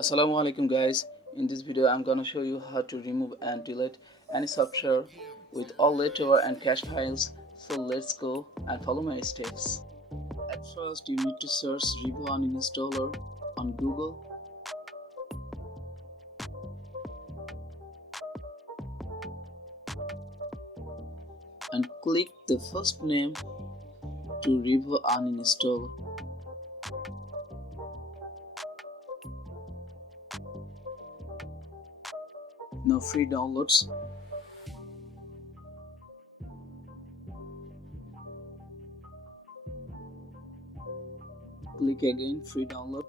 Assalamu alaikum guys. In this video I'm gonna show you how to remove and delete any software with all leftover and cache files. So let's go and follow my steps. At first you need to search Revo Uninstaller on Google. And click the first name to Revo Uninstall. Now free downloads. Click again free download.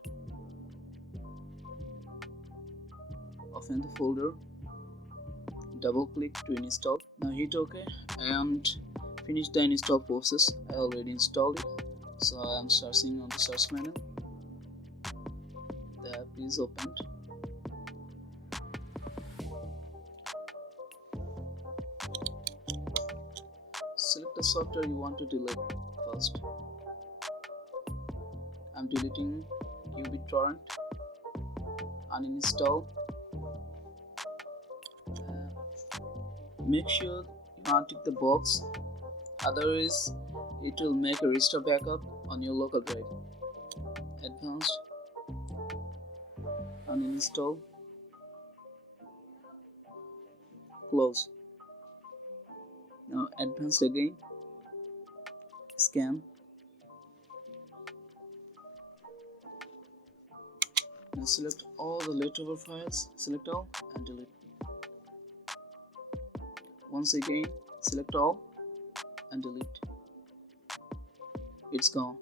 Open the folder. Double click to install. Now hit OK and finish the install process. I already installed it, so I am searching on the search menu. The app is opened. Select the software you want to delete first. I'm deleting QBitTorrent. Uninstall. Make sure you untick the box, otherwise it will make a restore backup on your local drive. Advanced. Uninstall. Close. Now advanced again. Scan. Now select all the leftover files. Select all and delete. Once again, select all and delete. It's gone.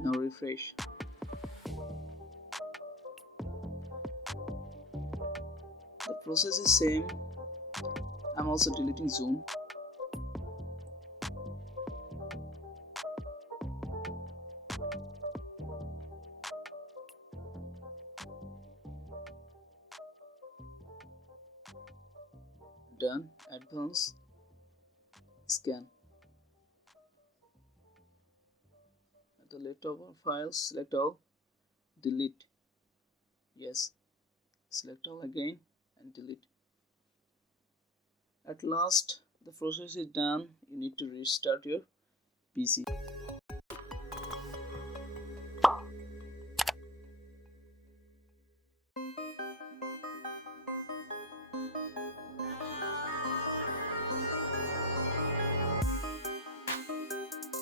Now refresh. The process is same. I'm also deleting Zoom. Done. Advance. Scan. The leftover files, select all, delete. Yes. Select all again and delete. At last, the process is done. You need to restart your PC.